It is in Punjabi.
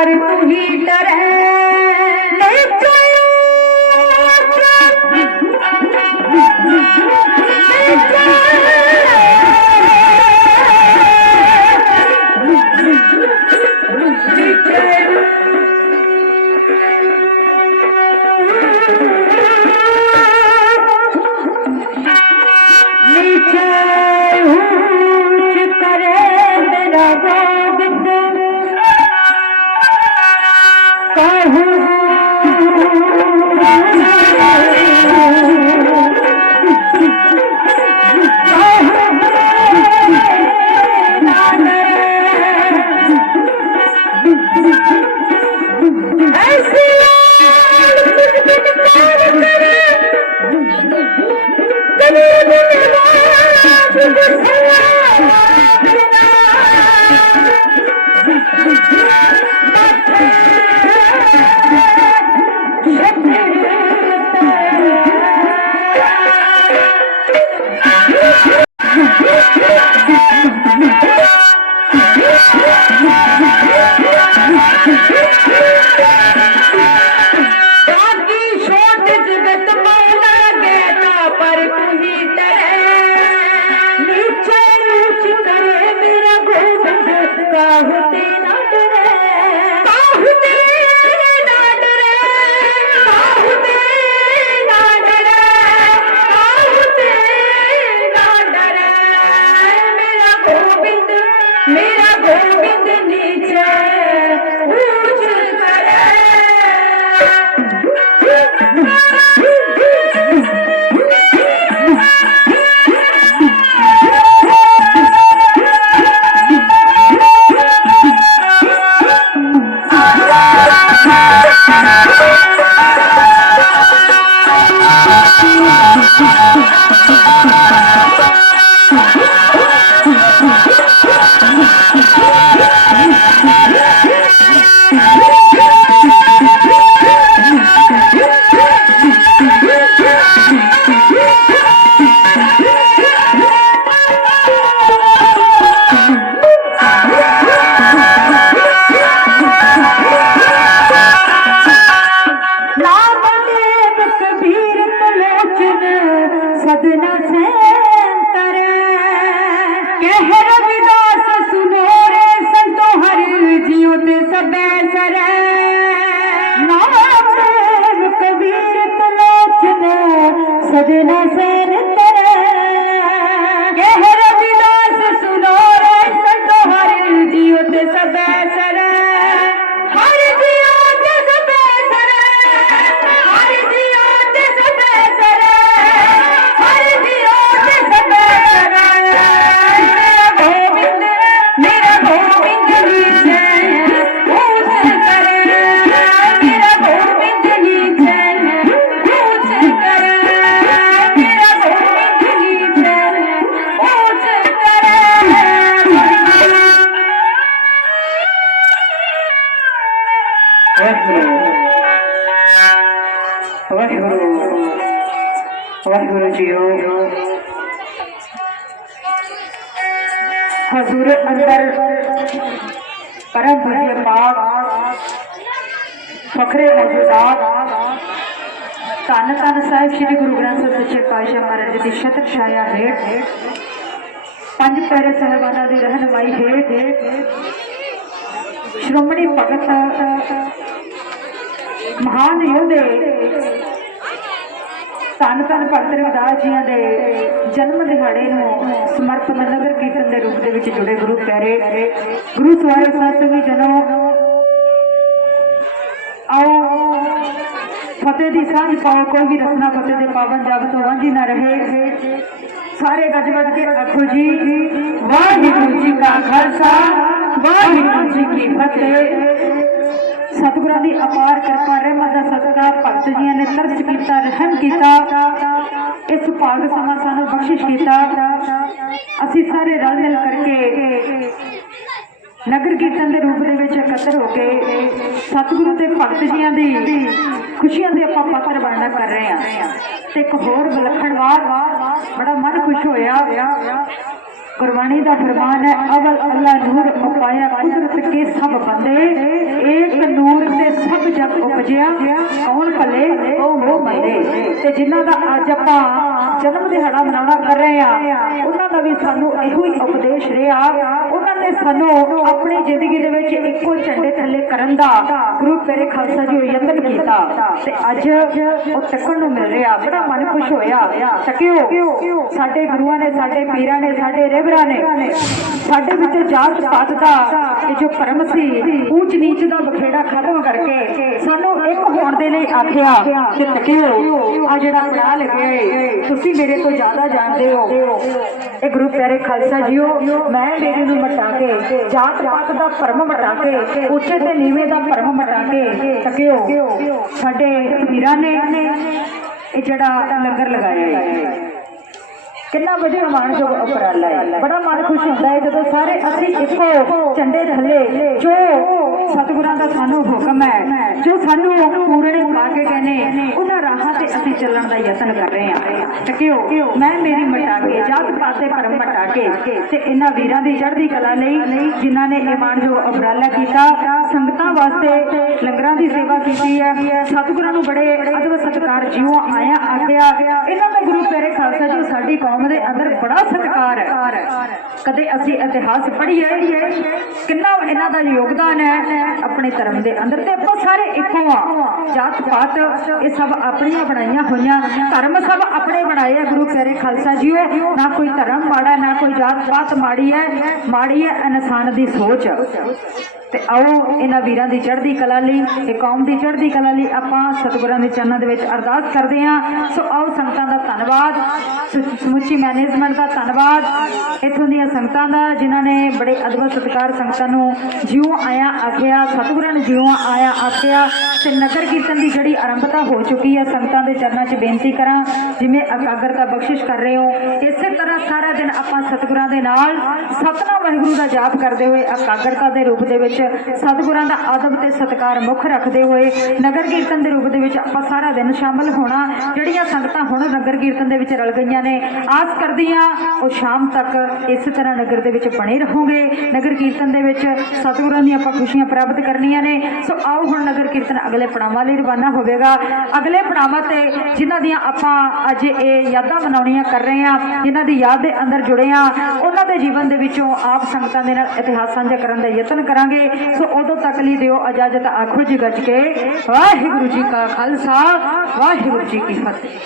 ਪਰ ਵਾਹਿਗੁਰੂ ਵਾਹਿਗੁਰੂ ਜੀਓ ਹਜ਼ੂਰ ਅੰਦਰ ਪਰਮ ਪੂਜਯ ਪਾਕ ਫਖਰੇ ਮੌਜੂਦਾਤ ਧੰਨ ਧੰਨ ਸਾਹਿਬ ਸ੍ਰੀ ਗੁਰੂ ਗ੍ਰੰਥ ਸਾਹਿਬ ਸੱਚੇ ਪਾਤਸ਼ਾਹ ਮਹਾਰਾਜ ਦੀ ਸ਼ਤਕ ਛਾਇਆ ਹੇਠ ਪੰਜ ਪਿਆਰੇ ਸਾਹਿਬਾਨਾਂ ਦੀ ਰਹਿਨਮਾਈ ਹੇਠ ਸ਼੍ਰੋਮਣੀ ਭਗਤ ਮਹਾਨ ਯੋਧੇ ਧੰਨ ਧੰਨ ਭਗਤ ਰਵਿਦਾਸ ਜੀਆਂ ਦੇ ਜਨਮ ਦਿਹਾੜੇ ਨੂੰ ਸਮਰਪਿਤ ਨਗਰ ਕੀਰਤਨ ਦੇ ਰੂਪ ਦੇ ਵਿੱਚ ਜੁੜੇ ਗੁਰੂ ਪਿਆਰੇ ਗੁਰੂ ਸਵਾਰੇ ਸਾਧ ਜਨੋ। ਆਓ, ਫਤਿਹ ਦੀ ਸਾਂਝ ਪਾਓ, ਕੋਈ ਵੀ ਰਸਨਾ ਫਤਿਹ ਦੇ ਪਾਵਨ ਜਗ ਤੋਂ ਵਾਂਝੀ ਨਾ ਰਹੇ। ਸਾਰੇ ਗੱਜ ਵੱਜ ਕੇ ਆਖੋ ਜੀ, ਵਾਹਿਗੁਰੂ ਜੀ ਕਾ ਖਾਲਸਾ, ਵਾਹਿਗੁਰੂ ਜੀ ਕੀ ਫਤਿਹ। ਸਤਿਗੁਰਾਂ ਦੀ ਅਪਾਰ ਕਿਰਪਾ, ਰਹਿਮਤ ਦਾ ਸਦਕਾ, ਭਗਤ ਜੀਆਂ ਨੇ ਤਰਸ ਕੀਤਾ, ਰਹਿਮ ਕੀਤਾ। ਇਸ ਭਾਗ ਸਮਾਂ ਸਾਨੂੰ ਬਖਸ਼ਿਸ਼ ਕੀਤਾ। ਅਸੀਂ ਸਾਰੇ ਰਲ ਮਿਲ ਕਰਕੇ ਨਗਰ ਕੀਰਤਨ ਦੇ ਰੂਪ ਦੇ ਵਿੱਚ ਇਕੱਤਰ ਹੋ ਕੇ ਸਤਿਗੁਰੂ ਤੇ ਭਗਤ ਜੀਆਂ ਦੀ ਖੁਸ਼ੀਆਂ ਦੇ ਆਪਾਂ ਪਾਤਰ ਬਣਨਾ ਕਰ ਰਹੇ ਹਾਂ। ਤੇ ਇੱਕ ਹੋਰ ਵਿਲੱਖਣ ਵਾਰ, ਬੜਾ ਮਨ ਖੁਸ਼ ਹੋਇਆ। ਗੁਰਬਾਣੀ ਦਾ ਫਰਮਾਨ ਹੈ, ਅਵਲ ਅੱਲਾ ਨੂਰ ਉਪਾਇਆ ਕੁਦਰਤ ਕੇ ਸਭ ਬੰਦੇ, ਏਕ ਨੂਰ ਤੇ ਸਭ ਜਗ ਉਪਜਿਆ, ਕੌਣ ਭਲੇ, ਉਹ ਹੋ ਬੰਦੇ ਤੇ ਜਿਨ੍ਹਾਂ ਦਾ ਅੱਜ ਆਪਾਂ ਜਨਮ ਦਿਹਾੜਾ ਮਨਾਉਣਾ ਕਰ ਰਹੇ ਆ। ਉਹਨਾਂ ਦਾ ਵੀ ਸਾਨੂੰ ਇਹੋ ਹੀ ਉਪਦੇਸ਼ ਰਿਹਾ। ਉਹਨਾਂ ਨੇ ਸਾਨੂੰ ਆਪਣੀ ਜ਼ਿੰਦਗੀ ਦੇ ਵਿੱਚ ਇੱਕੋ ਝੰਡੇ ਥੱਲੇ ਕਰਨ ਦਾ ਗੁਰੂ ਤੇਰੇ ਖਾਲਸਾ ਜੀ ਯਤਨ ਕੀਤਾ। ਤੇ ਅੱਜ ਉਹ ਤੱਕਣ ਨੂੰ ਮਿਲ ਰਿਹਾ। ਬੜਾ ਮਨ ਖੁਸ਼ ਹੋਇਆ। ਤੱਕਿਓ, ਸਾਡੇ ਗੁਰੂਆਂ ਨੇ, ਸਾਡੇ ਪੀਰਾਂ ਨੇ, ਸਾਡੇ ਰਹਿਬਰਾਂ ਨੇ ਸਾਡੇ ਵਿੱਚ ਜਾਤ ਪਾਤ ਦਾ ਇਹ ਜੋ ਭਰਮ ਸੀ, ਊਚ ਨੀਚ ਦਾ ਬਖੇੜਾ ਖਤਮ ਕਰਕੇ ਸਾਨੂੰ ਇੱਕ ਹੋਣ ਦੇ ਲਈ ਆਖਿਆ ਕਿ ਤੱਕਿਓ ਆ ਜਿਹੜਾ ਪੜਾ ਲੱਗਿਆ ਏ ਤੁਸੀਂ ਮੇਰੇ ਤੋਂ ਜ਼ਿਆਦਾ ਜਾਣਦੇ ਹੋ। ਇਹ ਗੁਰੂ ਪਿਆਰੇ ਖਾਲਸਾ ਜੀਓ, ਮੈਂ ਮੇਰੇ ਨੂੰ ਮਟਾ ਕੇ ਜਾਤ ਪਾਤ ਦਾ ਭਰਮ ਮਟਾ ਕੇ ਉੱਚੇ ਤੇ ਨੀਵੇਂ ਦਾ ਭਰਮ ਮਟਾ ਕੇ ਤੱਕਿਓ ਸਾਡੇ ਵੀਰਾਂ ਨੇ ਇਹ ਜਿਹੜਾ ਲੰਗਰ ਲਗਾਇਆ ਹੈ। ਕਿੰਨਾ ਵਧੀਆ ਮਾਣਯੋਗ ਉਪਰਾਲਾ ਹੈ। ਬੜਾ ਮਨ ਖੁਸ਼ ਹੁੰਦਾ ਹੈ ਜਦੋਂ ਸਾਰੇ ਅਸੀਂ ਇੱਕੋ ਝੰਡੇ ਥੱਲੇ ਜੋ ਸਤਿਗੁਰਾਂ ਦਾ ਸਾਨੂੰ ਹੁਕਮ ਹੈ। ਜੋ ਸਾਨੂੰ ਪੂਰਣੇ ਪਾ ਕੇ ਗਏ ਨੇ ਉਹਨਾਂ ਰਾਹਾਂ ਤੇ ਅਸੀਂ ਚੱਲਣ ਦਾ ਯਤਨ ਕਰ ਰਹੇ ਹਾਂ। ਟਕਿਓ ਮੈਂ ਮੇਰੀ ਮਟਾ ਕੇ ਜਾਤ ਪਾਸੇ ਦੇ ਮਟਾ ਕੇ ਤੇ ਇਹਨਾਂ ਵੀਰਾਂ ਦੀ ਚੜ੍ਹਦੀ ਕਲਾ ਲਈ ਜਿਨ੍ਹਾਂ ਨੇ ਇਹ ਮਾਣਯੋਗ ਉਪਰਾਲਾ ਕੀਤਾ। ਸੰਗਤਾਂ ਵਾਸਤੇ ਲੰਗਰਾਂ ਦੀ ਸੇਵਾ ਕੀਤੀ ਹੈ। ਸਤਿਗੁਰਾਂ ਨੂੰ ਬੜੇ ਅਦਬ ਸਤਿਕਾਰ ਜਿਉਂ ਆਇਆ ਆਖਿਆ, ਇਹਨਾਂ ਦਾ ਗੁਰੂ ਪਿਆਰੇ ਖਾਲਸਾ ਜੀ, ਸਾਡੀ ਕੌਮ ਦੇ ਅੰਦਰ ਬੜਾ ਸਤਿਕਾਰ ਹੈ। ਕਦੇ ਅਸੀਂ ਇਤਿਹਾਸ ਪੜ੍ਹੀਏ, ਕਿੰਨਾ ਇਹਨਾਂ ਦਾ ਯੋਗਦਾਨ ਹੈ ਆਪਣੇ ਧਰਮ ਦੇ ਅੰਦਰ ਤੇ ਆਪਾਂ ਸਾਰੇ ਇੱਕੋ ਆ ਜਾਤ ਪਾਤ, ਇਹ ਸਭ ਆਪਣੀਆਂ ਬਣਾਈਆਂ ਹੋਈਆਂ। ਧਰਮ ਸਭ ਆਪਣੇ ਬਣਾਏ ਆ, ਗੁਰੂ ਪਿਆਰੇ ਖਾਲਸਾ ਜੀਓ। ਨਾ ਕੋਈ ਧਰਮ ਮਾੜਾ, ਨਾ ਕੋਈ ਜਾਤ ਪਾਤ ਮਾੜੀ ਹੈ। ਮਾੜੀ ਹੈ ਇਨਸਾਨ ਦੀ ਸੋਚ। ਤੇ ਆਓ, ਇਹਨਾਂ ਵੀਰਾਂ ਦੀ ਚੜ੍ਹਦੀ ਕਲਾ ਲਈ, ਇਹ ਕੌਮ ਦੀ ਚੜ੍ਹਦੀ ਕਲਾ ਲਈ ਆਪਾਂ ਸਤਿਗੁਰਾਂ ਦੇ ਚਰਨਾਂ ਦੇ ਵਿੱਚ ਅਰਦਾਸ ਕਰਦੇ ਹਾਂ। ਸੋ ਆਓ ਸੰਗਤਾਂ ਦਾ ਧੰਨਵਾਦ। ਸਮੁੱਚੀ ਮੈਨੇਜਮੈਂਟ ਦਾ ਧੰਨਵਾਦ। ਇੱਥੋਂ ਦੀਆਂ ਸੰਗਤਾਂ ਦਾ, ਜਿਨ੍ਹਾਂ ਨੇ ਬੜੇ ਅਦਬ ਸਤਿਕਾਰ ਸੰਗਤਾਂ ਨੂੰ ਜਿਉਂ ਆਇਆ ਆਖਿਆ, ਸਤਿਗੁਰਾਂ ਨੂੰ ਜਿਉਂ ਆਇਆ ਆਖਿਆ, ਤੇ ਨਗਰ ਕੀਰਤਨ ਦੀ ਜਿਹੜੀ ਆਰੰਭਤਾ ਹੋ ਚੁੱਕੀ ਹੈ, ਸੰਗਤਾਂ ਦੇ ਚਰਨਾਂ 'ਚ ਬੇਨਤੀ ਕਰਾਂ, ਜਿਵੇਂ ਇਕਾਗਰਤਾ ਬਖਸ਼ਿਸ਼ ਕਰ ਰਹੇ ਹੋ, ਇਸੇ ਤਰ੍ਹਾਂ ਸਾਰਾ ਦਿਨ ਆਪਾਂ ਸਤਿਗੁਰਾਂ ਦੇ ਨਾਲ ਸਤਨਾਮ ਵਾਹਿਗੁਰੂ ਦਾ ਜਾਪ ਕਰਦੇ ਹੋਏ ਇਕਾਗਰਤਾ ਦੇ ਰੂਪ ਦੇ ਵਿੱਚ ਸਤਿਗੁਰਾਂ ਦਾ ਆਦਬ ਤੇ ਸਤਿਕਾਰ ਮੁੱਖ ਰੱਖਦੇ ਹੋਏ ਨਗਰ ਕੀਰਤਨ ਦੇ ਰੂਪ ਦੇ ਵਿੱਚ ਆਪਾਂ ਸਾਰਾ ਦਿਨ ਸ਼ਾਮਲ ਹੋਣਾ, ਜਿਹੜੀਆਂ ਸੰਗਤਾਂ ਹੁਣ ਨਗਰ ਕੀਰਤਨ ਦੇ ਵਿੱਚ ਰਲ ਗਈਆਂ ਨੇ, ਆਸ ਕਰਦੀ ਹਾਂ ਉਹ ਸ਼ਾਮ ਤੱਕ ਇਸੇ ਤਰ੍ਹਾਂ ਨਗਰ ਦੇ ਵਿੱਚ ਬਣੇ ਰਹੋਗੇ। ਨਗਰ ਕੀਰਤਨ ਦੇ ਵਿੱਚ ਸਤਿਗੁਰਾਂ ਦੀਆਂ ਆਪਾਂ ਖੁਸ਼ੀਆਂ ਪ੍ਰਾਪਤ ਕਰਨੀਆਂ ਨੇ। ਸੋ ਆਓ ਹੁਣ ਨਗਰ ਕੀਰਤਨ ਅਗਲੇ ਪੜਾਵਾਂ ਲਈ ਰਵਾਨਾ ਹੋਵੇਗਾ। ਅਗਲੇ ਪੜਾਵਾਂ ਤੇ ਜਿਨ੍ਹਾਂ ਦੀਆਂ ਆਪਾਂ ਅੱਜ ਇਹ ਯਾਦਾਂ ਮਨਾਉਣੀਆਂ ਕਰ ਰਹੇ ਹਾਂ, ਜਿਨ੍ਹਾਂ ਦੀ ਯਾਦ ਦੇ ਅੰਦਰ ਜੁੜੇ ਹਾਂ, ਉਹਨਾਂ ਦੇ ਜੀਵਨ ਦੇ ਵਿੱਚੋਂ ਆਪ ਸੰਗਤਾਂ ਦੇ ਨਾਲ ਇਤਿਹਾਸ ਸਾਂਝਾ ਕਰਨ ਦਾ ਯਤਨ ਕਰਾਂਗੇ। ਸੋ ਉਦੋਂ ਤੱਕ ਲਈ ਦਿਓ ਇਜਾਜ਼ਤ ਆਖੋ ਜੀ ਗੱਜ ਕੇ। ਵਾਹਿਗੁਰੂ ਜੀ ਕਾ ਖਾਲਸਾ ਵਾਹਿਗੁਰੂ ਜੀ ਕੀ ਫਤਿਹ।